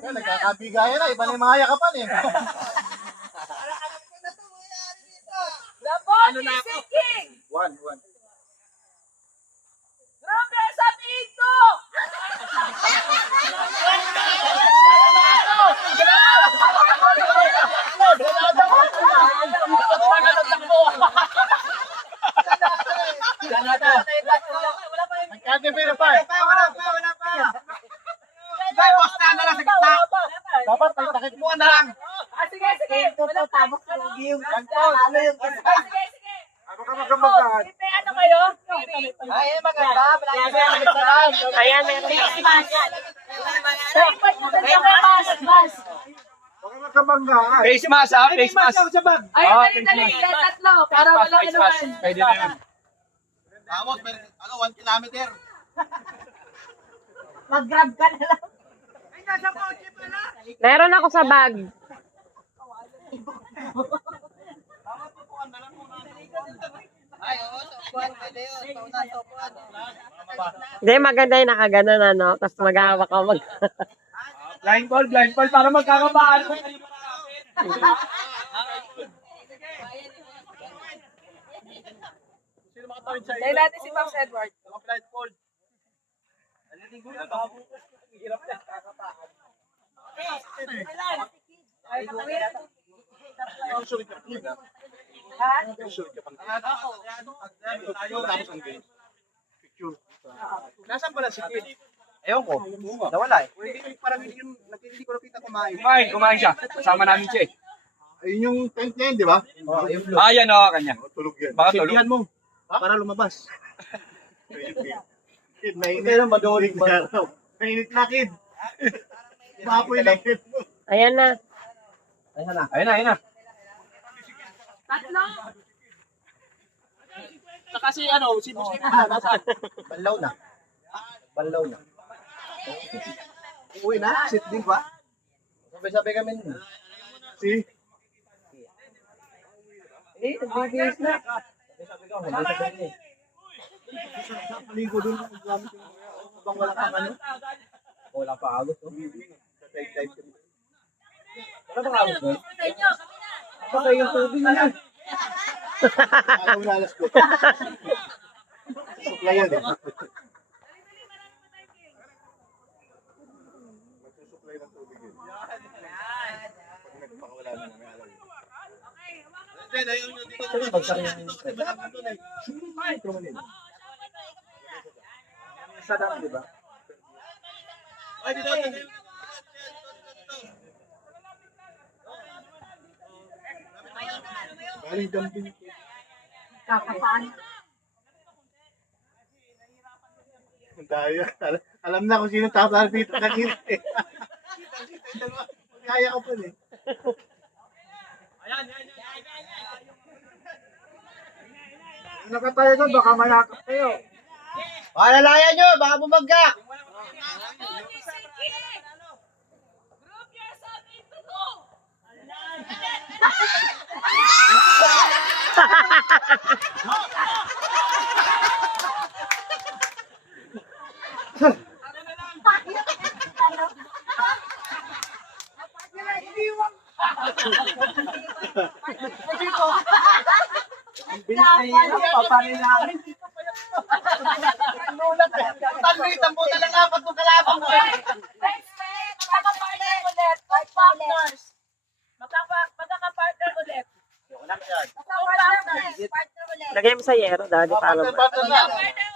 Nagkakabigayan na, iba na yung mga yakapan eh. The ball is sinking! One. Grupo sa Pinto! Nagkakabira pa eh. Wala pa. Bay, boss na lang sa gitna. Dapat takip mo na lang. Sige. Wala pa. Sige. Ako ka magkamagkaan. May ano kayo? Ay, maganda. Ayan, meron. Mas. Ako magkamagkaan. Face mask ha, face mask. Ay, dali. Tatlo. Para walang Face mask. anuman. Pwede na yun. Vamos, 1 kilometer. Mag-grab ka na lang. Meron ako sa bag. Ay, oo. Sopuan, pwede yun. Paunan, sopuan. Hindi, maganda yung nakaganon, ano? Tapos maghahawak ka mag... Blindfold para magkakabaan. Sino makatawid sa'yo? Dahil natin si Pops Edward. Blindfold. Hirap yan, kakabaan. Nasaan pala si Kid? Ewan ko. Nawala eh. Parang hindi ko nakita kumain. Kumain siya. Kasama namin siya eh. Ayun yung tent niya yun, di ba? Ah, yan o, kanya. Tulog yan. Baka tulog. Silbihan mo. Para lumabas. Kid, mainit. Pero madolig ba? Mainit na, Kid. Mapoy na, Kid. Ayan na. Ayun na. Tatlo. Saka si si Boss Kid na, nasaan? Banlaw na. Uwi na, sit din ba? Sabi kami nun. Si? Eh, nagbibihis na. Ligo dun. Habang wala kang ano? Wala pa agos. No? Type. Wala pa agos. No? Sa inyo. Baka yung tubig na. Ayaw na alas ko. Supply yan eh. Magsusupply ng tubig yun. Pag nagpakawala na, may alam yun. Bagsak yung... Sa dam, di ba? Galing dumping. Kakapaan. Dahil, alam na kung sino tapos dito kanina eh. Kaya ko pa eh. Nakatayo doon, baka mayakap kayo. Palalayan nyo! Baka bumagak! Grupo sa Pinto. Bilis na yun. Papaninahin. Tanduitan po talaga apat ng kalabang mo eh. Next week, magkaka-partner ulit. Five partners. Magkaka-partner ulit. Magkaka-partner ulit. Lagay mo sa yero, daddy, para Partner na. Partner